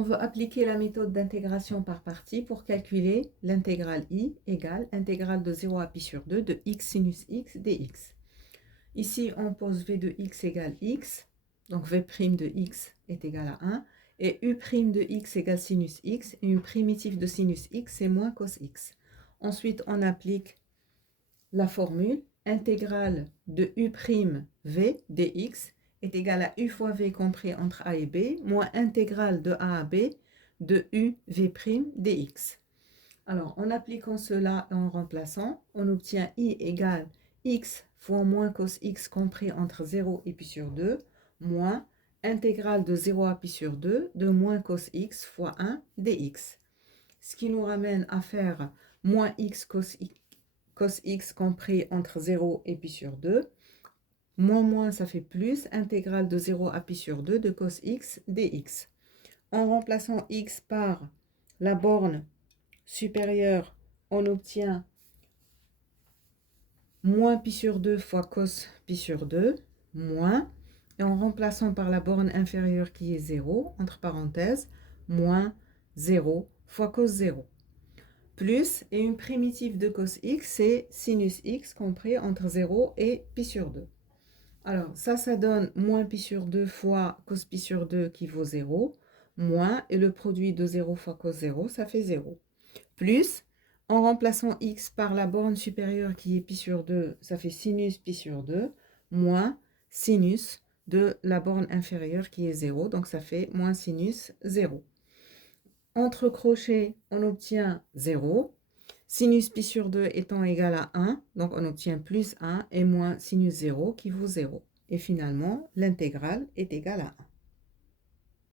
On veut appliquer la méthode d'intégration par partie pour calculer l'intégrale i égale intégrale de 0 à pi sur 2 de x sinus x dx. Ici, on pose v de x égale x, donc v' de x est égal à 1, et u' de x égale sinus x, et u primitif de sinus x, c'est moins cos x. Ensuite, on applique la formule intégrale de u'v dx est égale à u fois v compris entre a et b, moins intégrale de a à b de uv' dx. Alors, en appliquant cela et en remplaçant, on obtient i égale x fois moins cos x compris entre 0 et pi sur 2, moins intégrale de 0 à pi sur 2 de moins cos x fois 1 dx. Ce qui nous ramène à faire moins x cos x compris entre 0 et pi sur 2. Moins, ça fait plus, intégrale de 0 à pi sur 2 de cos x dx. En remplaçant x par la borne supérieure, on obtient moins pi sur 2 fois cos pi sur 2, moins, et en remplaçant par la borne inférieure qui est 0, entre parenthèses, moins 0 fois cos 0. Plus, et une primitive de cos x, c'est sinus x compris entre 0 et pi sur 2. Alors, ça donne moins pi sur 2 fois cos pi sur 2 qui vaut 0, moins, et le produit de 0 fois cos 0, ça fait 0. Plus, en remplaçant x par la borne supérieure qui est pi sur 2, ça fait sinus pi sur 2, moins sinus de la borne inférieure qui est 0, donc ça fait moins sinus 0. Entre crochets, on obtient 0. Sinus pi sur 2 étant égal à 1, donc on obtient plus 1 et moins sinus 0 qui vaut 0. Et finalement, l'intégrale est égale à 1.